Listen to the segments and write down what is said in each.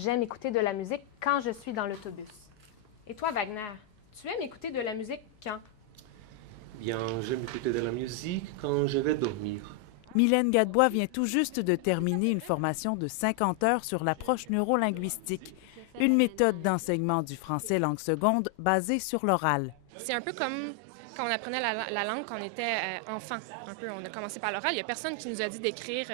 J'aime écouter de la musique quand je suis dans l'autobus. Et toi, Wagner, tu aimes écouter de la musique quand? Bien, j'aime écouter de la musique quand je vais dormir. Mylène Gadebois vient tout juste de terminer une formation de 50 heures sur l'approche neurolinguistique, une méthode d'enseignement du français langue seconde basée sur l'oral. C'est un peu comme quand on apprenait la langue quand on était enfant. Un peu, on a commencé par l'oral. Il n'y a personne qui nous a dit d'écrire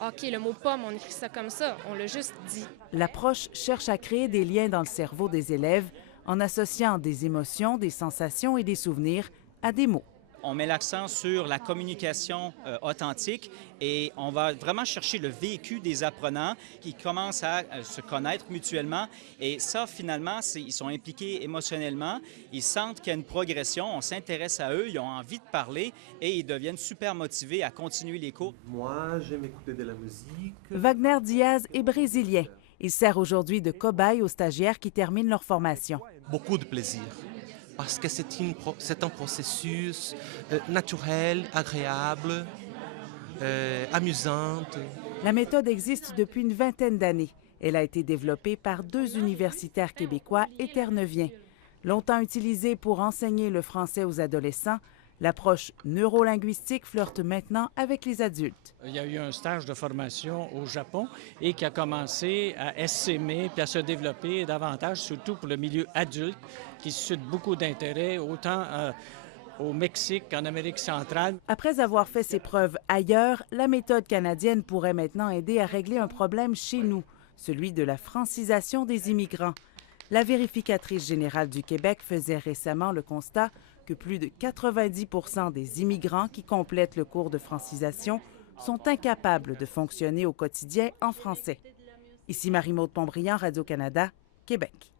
OK, le mot pomme, on écrit ça comme ça. On l'a juste dit. L'approche cherche à créer des liens dans le cerveau des élèves en associant des émotions, des sensations et des souvenirs à des mots. On met l'accent sur la communication authentique et on va vraiment chercher le vécu des apprenants qui commencent à se connaître mutuellement. Et ça, finalement, ils sont impliqués émotionnellement, ils sentent qu'il y a une progression, on s'intéresse à eux, ils ont envie de parler et ils deviennent super motivés à continuer les cours. Moi, j'aime écouter de la musique. Wagner Diaz est brésilien. Il sert aujourd'hui de cobaye aux stagiaires qui terminent leur formation. Beaucoup de plaisir, parce que c'est un processus naturel, agréable, amusant. La méthode existe depuis une vingtaine d'années. Elle a été développée par 2 universitaires québécois et terneviens. Longtemps utilisée pour enseigner le français aux adolescents, l'approche neurolinguistique flirte maintenant avec les adultes. Il y a eu un stage de formation au Japon et qui a commencé à essaimer puis à se développer davantage, surtout pour le milieu adulte, qui suscite beaucoup d'intérêt, autant au Mexique qu'en Amérique centrale. Après avoir fait ses preuves ailleurs, la méthode canadienne pourrait maintenant aider à régler un problème chez nous, celui de la francisation des immigrants. La vérificatrice générale du Québec faisait récemment le constat que plus de 90% des immigrants qui complètent le cours de francisation sont incapables de fonctionner au quotidien en français. Ici Marie-Maude Pontbriand, Radio-Canada, Québec.